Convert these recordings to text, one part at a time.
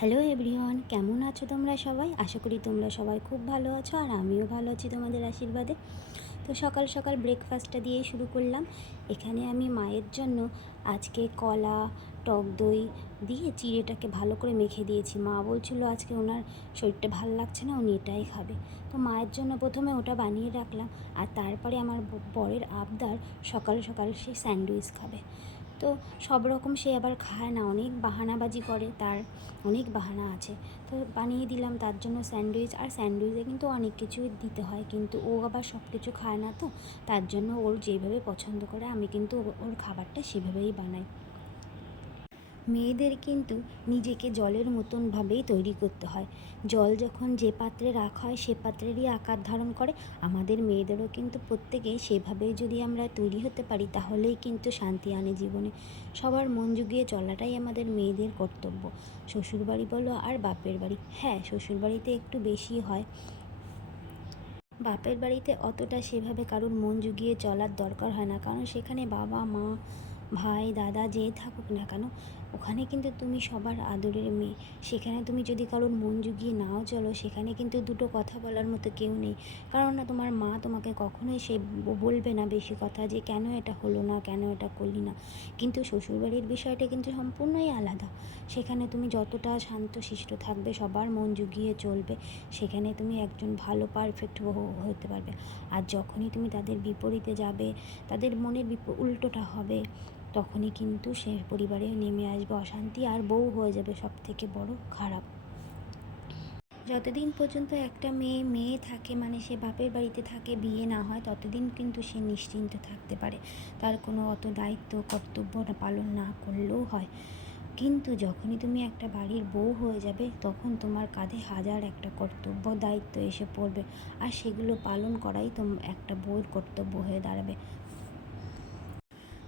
Hello everyone, কেমন আছো তোমরা সবাই? আশা করি তোমরা সবাই খুব ভালো আছো আর আমিও ভালো আছি তোমাদের আশীর্বাদে। তো সকাল সকাল ব্রেকফাস্টটা দিয়ে শুরু করলাম। এখানে আমি মায়ের জন্য আজকে কলা, টক দই দিয়ে চিড়েটাকে ভালো করে মেখে দিয়েছি। মা বলছিল আজকে ওনার শরীরটা ভালো লাগছে না, উনি এটাই খাবে। তো মায়ের জন্য প্রথমে ওটা বানিয়ে রাখলাম, আর তারপরে আমার বরের আবদার সকাল সকাল সে স্যান্ডউইচ খাবে। তো সব রকম সে আবার খায় না, অনেক বাহানাবাজি করে, তার অনেক বাহানা আছে। তো বানিয়ে দিলাম তার জন্য স্যান্ডউইচ, আর স্যান্ডউইচে কিন্তু অনেক কিছুই দিতে হয়, কিন্তু ও আবার সব কিছু খায় না। তো তার জন্য ওর যেভাবে পছন্দ করে আমি কিন্তু ওর খাবারটা সেভাবেই বানাই। মেয়েদের কিন্তু নিজেকে জলের মতনভাবেই তৈরি করতে হয়। জল যখন যে পাত্রে রাখা হয় সে পাত্রেরই আকার ধারণ করে। আমাদের মেয়েদেরও কিন্তু প্রত্যেকেই সেভাবেই যদি আমরা তৈরি হতে পারি তাহলেই কিন্তু শান্তি আনে জীবনে। সবার মন জুগিয়ে চলাটাই আমাদের মেয়েদের কর্তব্য। শ্বশুরবাড়ি বলো আর বাপের বাড়ি, হ্যাঁ শ্বশুরবাড়িতে একটু বেশি হয়, বাপের বাড়িতে অতটা সেভাবে কারোর মন জুগিয়ে চলার দরকার হয় না, কারণ সেখানে বাবা মা ভাই দাদা যে থাকুক না কেন, ওখানে কিন্তু তুমি সবার আদরের মেয়ে। সেখানে তুমি যদি কারোর মন জুগিয়ে নাও চলো, সেখানে কিন্তু দুটো কথা বলার মতো কেউ নেই। কারণ না, তোমার মা তোমাকে কখনোই সে বলবে না বেশি কথা যে কেন এটা হলো না, কেন এটা করলি না। কিন্তু শ্বশুরবাড়ির বিষয়টা কিন্তু সম্পূর্ণই আলাদা। সেখানে তুমি যতটা শান্তশিষ্ট থাকবে, সবার মন জুগিয়ে চলবে, সেখানে তুমি একজন ভালো পারফেক্ট হতে পারবে। আর যখনই তুমি তাদের বিপরীতে যাবে, তাদের মনের উল্টোটা হবে, তখনই কিন্তু সে পরিবারে নেমে আসবে অশান্তি, আর বউ হয়ে যাবে সব থেকে বড় খারাপ। যতদিন পর্যন্ত একটা মেয়ে মেয়ে থাকে, মানে সে বাপের বাড়িতে থাকে, বিয়ে না হয়, ততদিন কিন্তু সে নিশ্চিন্ত থাকতে পারে, তার কোনো অত দায়িত্ব কর্তব্য পালন না করলেও হয়। কিন্তু যখনই তুমি একটা বাড়ির বউ হয়ে যাবে, তখন তোমার কাঁধে হাজার একটা কর্তব্য দায়িত্ব এসে পড়বে, আর সেগুলো পালন করাই একটা বউয়ের কর্তব্য হয়ে দাঁড়াবে।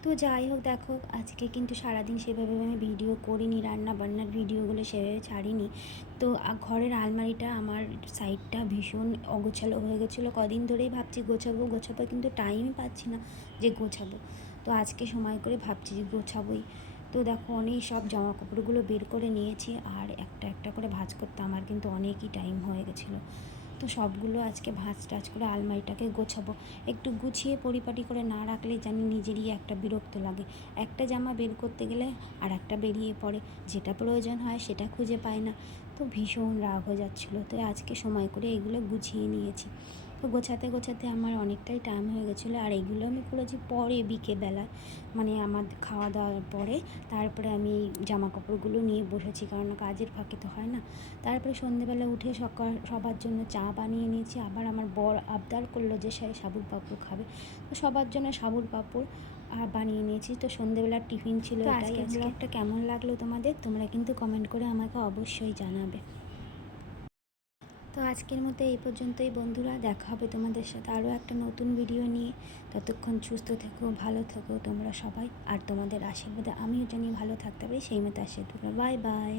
তো যাই হোক, দেখো আজকে কিন্তু সারাদিন সেভাবে আমি ভিডিও করিনি, রান্না বান্নার ভিডিওগুলো সেভাবে ছাড়িনি। তো ঘরের আলমারিটা আমার সাইডটা ভীষণ অগোছালো হয়ে গেছিলো, কদিন ধরেই ভাবছি গোছাবো গোছাবো, কিন্তু টাইমই পাচ্ছি না যে গোছাবো। তো আজকে সময় করে ভাবছি যে গোছাবোই। তো দেখো অনেক সব জামা কাপড়গুলো বের করে নিয়েছি, আর একটা একটা করে ভাঁজ করতে আমার কিন্তু অনেকই টাইম হয়ে গেছিলো। তো সবগুলো আজকে ভাঁজ টাজ করে আলমারিটাকে গোছাবো। একটু গুছিয়ে পরিপাটি করে না রাখলে জানি নিজেরই একটা বিরক্ত লাগে। একটা জামা বের করতে গেলে আর একটা বেরিয়ে পড়ে, যেটা প্রয়োজন হয় সেটা খুঁজে পায় না। তো ভীষণ রাগ হয়ে যাচ্ছিলো। তো আজকে সময় করে এগুলো গুছিয়ে নিয়েছি। তো গোছাতে গোছাতে আমার অনেকটাই টাইম হয়ে গেছিলো, আর এগুলো আমি করেছি পরে বিকেলবেলায়, মানে আমার খাওয়া দাওয়ার পরে। তারপরে আমি জামা কাপড়গুলো নিয়ে বসেছি, কারণ কাজের ফাঁকে তো হয় না। তারপরে সন্ধেবেলা উঠে সবার জন্য চা বানিয়ে নিয়েছি। আবার আমার বর আবদার করলো যে সে সাবুর পাঁপড় খাবে, তো সবার জন্য সাবুর পাঁপড় বানিয়ে নিয়েছি। তো সন্ধ্যেবেলার টিফিন ছিল এটাই। আজকে ব্লগটা কেমন লাগলো তোমাদের, তোমরা কিন্তু কমেন্ট করে আমাকে অবশ্যই জানাবে। তো আজকের মতো এই পর্যন্তই বন্ধুরা, দেখা হবে তোমাদের সাথে আরও একটা নতুন ভিডিও নিয়ে। ততক্ষণ সুস্থ থেকো, ভালো থেকো তোমরা সবাই, আর তোমাদের আশীর্বাদে আমিও জানি ভালো থাকতে পারি, সেই মতো আশীর্বাদ। Bye bye.